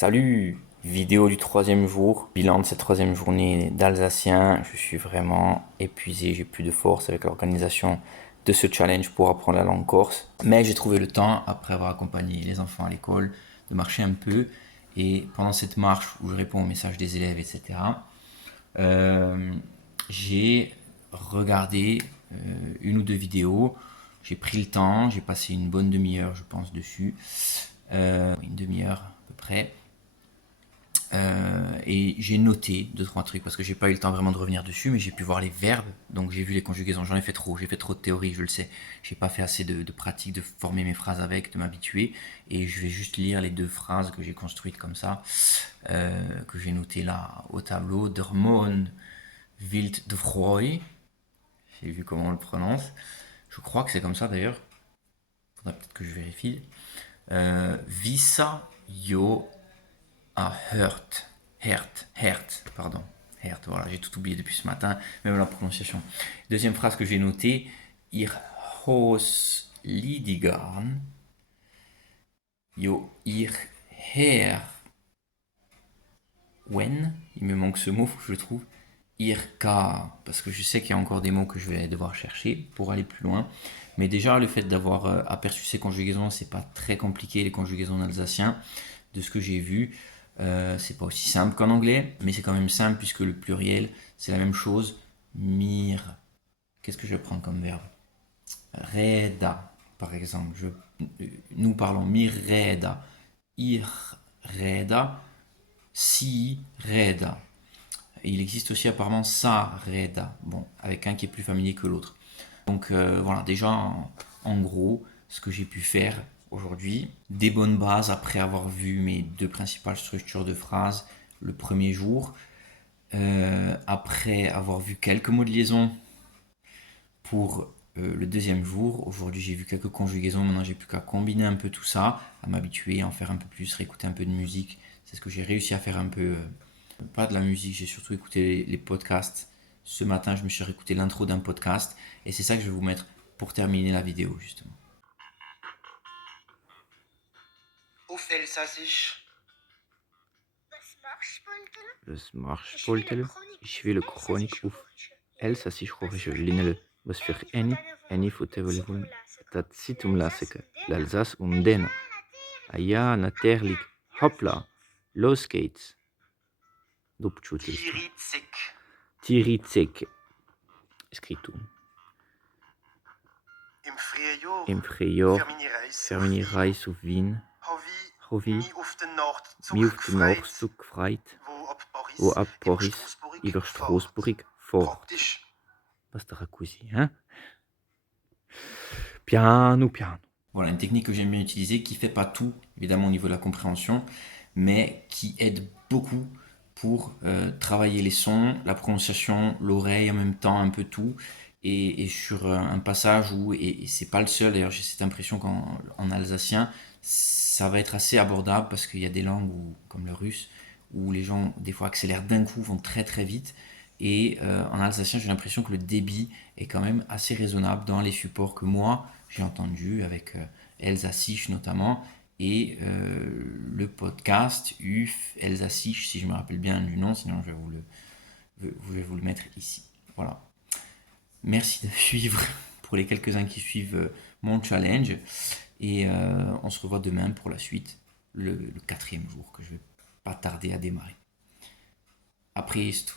Salut! Vidéo du troisième jour, bilan de cette troisième journée d'Alsacien. Je suis vraiment épuisé, j'ai plus de force avec l'organisation de ce challenge pour apprendre la langue corse. Mais j'ai trouvé le temps, après avoir accompagné les enfants à l'école, de marcher un peu. Et pendant cette marche où je réponds aux messages des élèves, etc., euh, j'ai regardé une ou deux vidéos. J'ai pris le temps, j'ai passé une bonne demi-heure, je pense, dessus. Une demi-heure à peu près. Et j'ai noté deux trois trucs parce que j'ai pas eu le temps vraiment de revenir dessus, mais j'ai pu voir les verbes, donc j'ai vu les conjugaisons. J'en ai fait trop, j'ai fait trop de théorie, je le sais. J'ai pas fait assez de pratique, de former mes phrases avec, de m'habituer. Et je vais juste lire les deux phrases que j'ai construites comme ça, que j'ai notées là au tableau. Der Mohn wild de Vroy. J'ai vu comment on le prononce. Je crois que c'est comme ça d'ailleurs. Faudra peut-être que je vérifie. Visa yo a hurt. Hert, pardon. Hert, voilà, j'ai tout oublié depuis ce matin, même la prononciation. Deuxième phrase que j'ai notée, Ir hos lidigarn, yo ir her wen, il me manque ce mot, faut que je le trouve, ir ka, parce que je sais qu'il y a encore des mots que je vais devoir chercher pour aller plus loin. Mais déjà, le fait d'avoir aperçu ces conjugaisons, c'est pas très compliqué, les conjugaisons en alsacien, de ce que j'ai vu. C'est pas aussi simple qu'en anglais, mais c'est quand même simple puisque le pluriel, c'est la même chose. Mir. Qu'est-ce que je vais prendre comme verbe? Reda, par exemple. Nous parlons mir reda, ir reda, si reda. Et il existe aussi apparemment sa reda, bon, avec un qui est plus familier que l'autre. Donc voilà, déjà en gros, ce que j'ai pu faire aujourd'hui, des bonnes bases après avoir vu mes deux principales structures de phrases le premier jour, après avoir vu quelques mots de liaison pour le deuxième jour. Aujourd'hui j'ai vu quelques conjugaisons, maintenant j'ai plus qu'à combiner un peu tout ça, à m'habituer, à en faire un peu plus, réécouter un peu de musique. C'est ce que j'ai réussi à faire un peu, pas de la musique, j'ai surtout écouté les podcasts. Ce matin je me suis réécouté l'intro d'un podcast et c'est ça que je vais vous mettre pour terminer la vidéo justement. Auf Elsassisch. Das Marschpoltel, ich will Chronik auf Elsassisch-Rorische Linnele, was für Eni Futevole, dat Zitum Lasseke, l'Alsace den. Aya, natürlich, hoppla, los geht's. Dupciutis. Tirizek. Tirizek. Scritto. Im Frühjahr. Im Frühjahr, Für meine Reise für auf meine Wien. Reise auf Wien, Habe habe ich mich auf den Nachtzug mich auf den gefreut, Nachzug gefreut, wo ab wo Paris ab Paris über Straßburg fährt. Praktisch. Basta così, hein? Piano, piano. Voilà, une technique que j'aime bien utiliser qui fait pas tout, évidemment au niveau de la compréhension, mais qui aide beaucoup pour travailler les sons, la prononciation, l'oreille en même temps, un peu tout. Et sur un passage où, et c'est pas le seul, d'ailleurs j'ai cette impression qu'en alsacien, ça va être assez abordable parce qu'il y a des langues comme le russe où les gens des fois accélèrent d'un coup, vont très très vite. Et en alsacien, j'ai l'impression que le débit est quand même assez raisonnable dans les supports que moi j'ai entendu avec Elsassiche notamment et le podcast UF Elsassiche, si je me rappelle bien du nom, sinon je vais vous le mettre ici. Voilà. Merci de suivre pour les quelques-uns qui suivent mon challenge et on se revoit demain pour la suite, le quatrième jour que je vais pas tarder à démarrer. A presto.